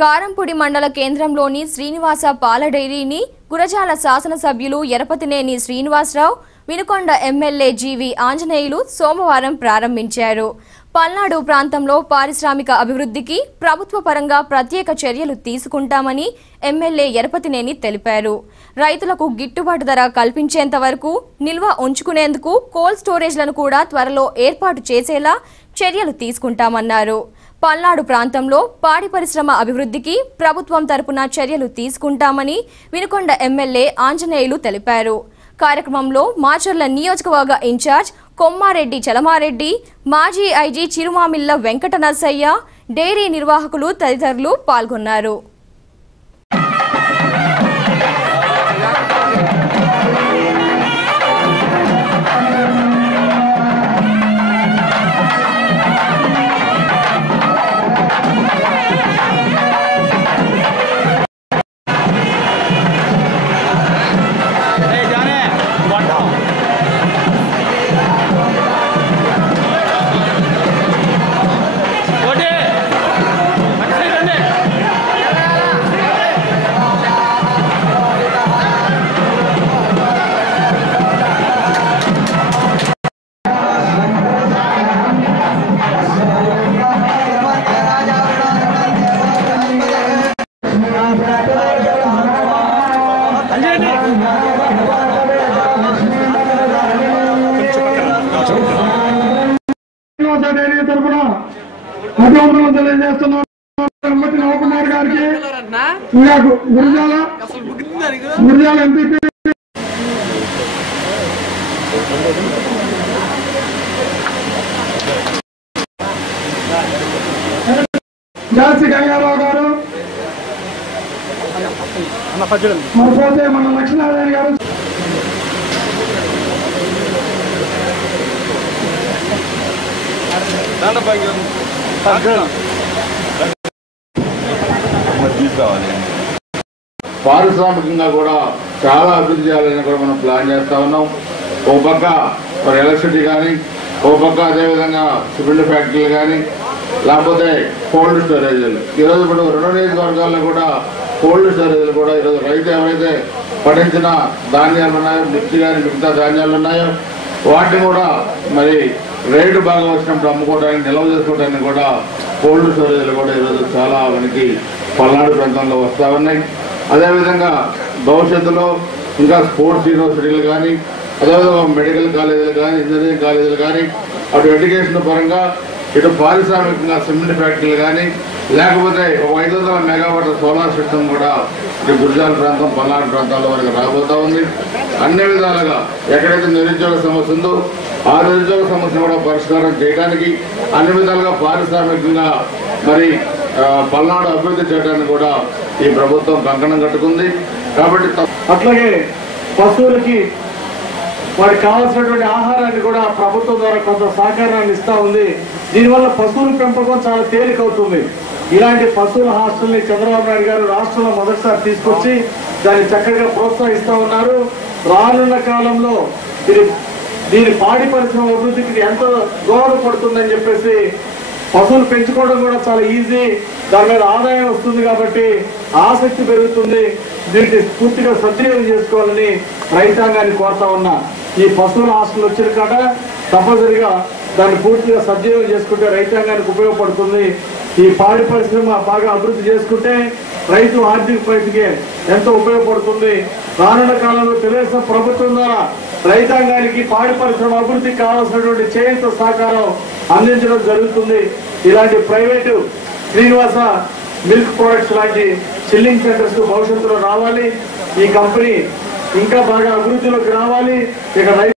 కారంపూడి మండల కేంద్రంలోని శ్రీనివాస పాల డైరీని గురజాల శాసనసభ్యులు ఎరపతినేని శ్రీనివాసరావు వినుకొండ ఎమ్మెల్యే జీవి ఆంజనేయులు సోమవారం ప్రారంభించారు. పల్నాడు ప్రాంతంలో పారిశ్రామిక అభివృద్ధికి ప్రభుత్వ పరంగా ప్రత్యేక చర్యలు తీసుకుంటామని ఎమ్మెల్యే ఎరపతినేని తెలిపారు. రైతులకు గిట్టుబాటు ధర కల్పించేంత వరకు నిల్వ ఉంచుకునేందుకు కోల్డ్ స్టోరేజ్లను కూడా త్వరలో ఏర్పాటు చేసేలా చర్యలు తీసుకుంటామన్నారు. పల్నాడు ప్రాంతంలో పాడి పరిశ్రమ అభివృద్ధికి ప్రభుత్వం తరపున చర్యలు తీసుకుంటామని వినుకొండ ఎమ్మెల్యే ఆంజనేయులు తెలిపారు. కార్యక్రమంలో మాచర్ల నియోజకవర్గ ఇన్ఛార్జ్ కొమ్మారెడ్డి చలమారెడ్డి మాజీ ఐజీ చిరుమామిల్ల వెంకట నర్సయ్య డైరీ నిర్వాహకులు తదితరులు పాల్గొన్నారు. డైరీ తరఫున అభివందనలు తెలియజేస్తున్నాం గారికి ఎంపీపీ గంగారావు గారు మన లక్ష్మీనారాయణ గారు పారిశ్రామికంగా కూడా చాలా అభివృద్ధి చేయాలని కూడా మనం ప్లాన్ చేస్తా ఉన్నాం. ఓ పక్క మరి ఎలక్ట్రిసిటీ కానీ ఓ పక్క అదేవిధంగా సిమెంట్ ఫ్యాక్టరీలు కానీ లేకపోతే కోల్డ్ స్టోరేజీలు. ఈరోజు ఇప్పుడు రెండు నియోజకవర్గాల్లో కూడా కోల్డ్ స్టోరేజీలు కూడా ఈరోజు రైతు ఏమైతే పండించిన ధాన్యాలు ఉన్నాయో మిర్చి కానీ మిగతా ధాన్యాలు ఉన్నాయో వాటిని కూడా మరి రేటు బాగా వచ్చినప్పుడు అమ్ముకోవడానికి నిల్వ చేసుకోవడానికి కూడా కోల్డ్ స్టోరేజ్లు కూడా ఈరోజు చాలా మనకి పల్నాడు ప్రాంతంలో వస్తూ ఉన్నాయి. అదేవిధంగా భవిష్యత్తులో ఇంకా స్పోర్ట్స్ యూనివర్సిటీలు కానీ అదేవిధంగా మెడికల్ కాలేజీలు కానీ ఇంజనీరింగ్ కాలేజీలు కానీ అటు ఎడ్యుకేషన్ పరంగా ఇటు పారిశ్రామికంగా సిమెంట్ ఫ్యాక్టరీలు కానీ లేకపోతే ఒక వందల మెగావాట్ల సోలార్ సిస్టమ్ కూడా ఈ గురిజాల ప్రాంతం పల్నాడు ప్రాంతాల్లో వరకు రాబోతా ఉంది. అన్ని విధాలుగా ఎక్కడైతే నిరుద్యోగ సమస్య ఉందో ఆ నిరుద్యోగ సమస్య కూడా పరిష్కారం చేయడానికి అన్ని విధాలుగా పారిశ్రామికంగా మరి పల్నాడు అభివృద్ధి చేయడానికి కూడా ఈ ప్రభుత్వం కంకణం కట్టుకుంది. కాబట్టి తప్ప అట్లాగే పశువులకి వారికి కావాల్సినటువంటి ఆహారాన్ని కూడా ప్రభుత్వం ద్వారా కొంత సహకారాన్ని ఇస్తూ ఉంది. దీనివల్ల పశువుల పెంపకం చాలా తేలికవుతుంది. ఇలాంటి పశువుల హాస్టల్ని చంద్రబాబు నాయుడు గారు రాష్ట్రంలో మొదటిసారి తీసుకొచ్చి దాన్ని చక్కగా ప్రోత్సహిస్తూ ఉన్నారు. రానున్న కాలంలో ఇది దీని పాడి పరిశ్రమ అభివృద్ధికి ఎంతో దోహదపడుతుందని చెప్పేసి పశువులు పెంచుకోవడం కూడా చాలా ఈజీ. దాని మీద ఆదాయం వస్తుంది కాబట్టి ఆసక్తి పెరుగుతుంది. దీనికి పూర్తిగా సద్వినియోగం చేసుకోవాలని రైతాంగాన్ని కోరుతా ఉన్నా. ఈ పశువుల హాస్టల్ వచ్చిన కాడ తప్పనిసరిగా దాన్ని పూర్తిగా సద్వినియోగం చేసుకుంటే రైతాంగానికి ఉపయోగపడుతుంది. ఈ పాడి పరిశ్రమ బాగా అభివృద్ధి చేసుకుంటే రైతు ఆర్థిక పరిస్థితికి ఎంతో ఉపయోగపడుతుంది. రానున్న కాలంలో తెలుగుదేశం ప్రభుత్వం ద్వారా రైతాంగానికి పాడి పరిశ్రమ అభివృద్ధికి కావాల్సినటువంటి చేయంత సహకారం అందించడం జరుగుతుంది. ఇలాంటి ప్రైవేటు శ్రీనివాస మిల్క్ ప్రొడక్ట్స్ లాంటి చిల్లింగ్ సెంటర్స్ భవిష్యత్తులో రావాలి. ఈ కంపెనీ ఇంకా బాగా అభివృద్ధిలోకి రావాలి. ఇక